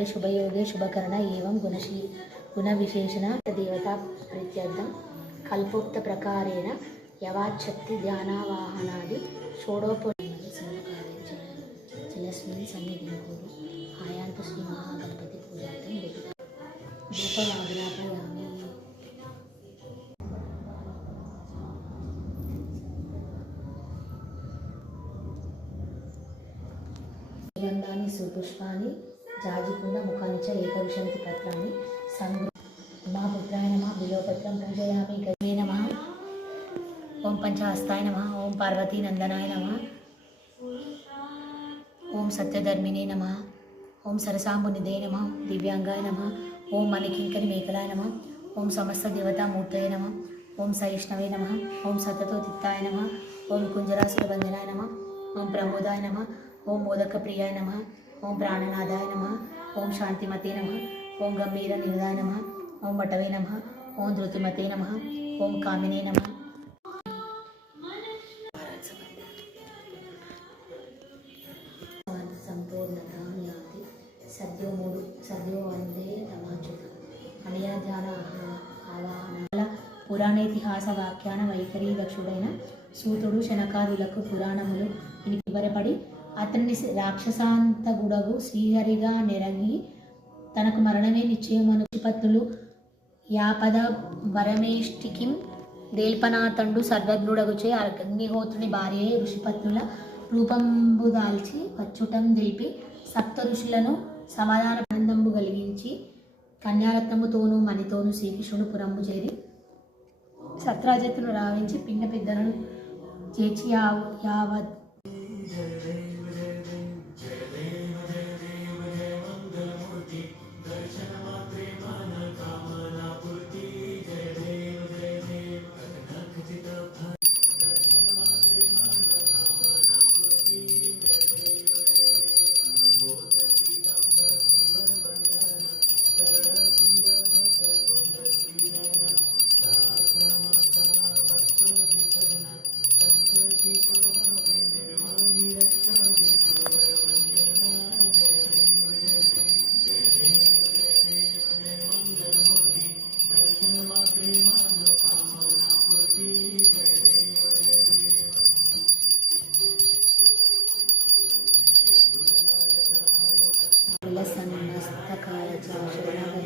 शुभक्षेत्रे शुभयोगे शुभकर्ण एवं गुणविशेषण देवता प्रीत्यर्थं कल्पोक्तप्रकारेण यवाच्छक्ति ध्यानावाहनादि षोडोपचारस्मिन् सन्निधिं कुरु आयान्त श्रीमहागणपति पूजार्थं धूपमाग्रापयामि। गंधानि सुपुष्पाणि जाजिकुंड मुखानि च एकविंशति पत्राणि महापुत्राय नमः बिल्वपत्रं पूजयामि। गणे नमः। ओम पंचहस्ताय नमः। ओम पार्वती नंदनाय नमः। ओम सत्यधर्मिणे नमः। ओम सरसाम्बुनिधे नमः। दिव्यांगाय नमः। ओम मणिकिंकरी मेखलाय नमः। ओम समस्त देवता मूर्तये नमः। ओम सहिष्णवे नमः। ओम सततोत्थिताय नमः। ओम कुंजरासुरबंधनाय नमः। ओम प्रमोदाय नमः। ओम मोदक प्रियाय नमः। ओम प्राणनादाय नमः। ओम शांतिमते नमः। ओम गंभीर निरदाय नमः। ओम वटवे नमः। ओम धृतिमते नमः। ओम कामिने नमः। संपूर्णता याति सद्यो वंदे तमाच्युतम् అనయా ధ్యాన ఆవాహన పురాణేతిహాస వ్యాఖ్యాన వైఖరి దక్షుడైన సూతుడు శనకాదులకు పురాణములు వినిపరపడి అతన్ని రాక్షసాంతగుడగు శ్రీహరిగా నెరగి తనకు మరణమే నిశ్చయమను ఋషిపత్నులు యాపద వరమేష్టికిం దేల్పనాథండు సర్వజ్ఞుడగుచే అగ్నిహోత్రుని భార్యే ఋషిపత్నుల రూపంబు దాల్చి వచ్చుటం తెలిపి సప్త ఋషులను సమాధాన ఆనందంబు కలిగించి కన్యారత్నముతోనూ మణితోనూ శ్రీకృష్ణుడు పురంబు చేరి సత్రాజిత్తును రావించి పిండ పెద్దలను చేర్చి యావత్ సన్నస్తకాయ శరణామస్మతారాయణ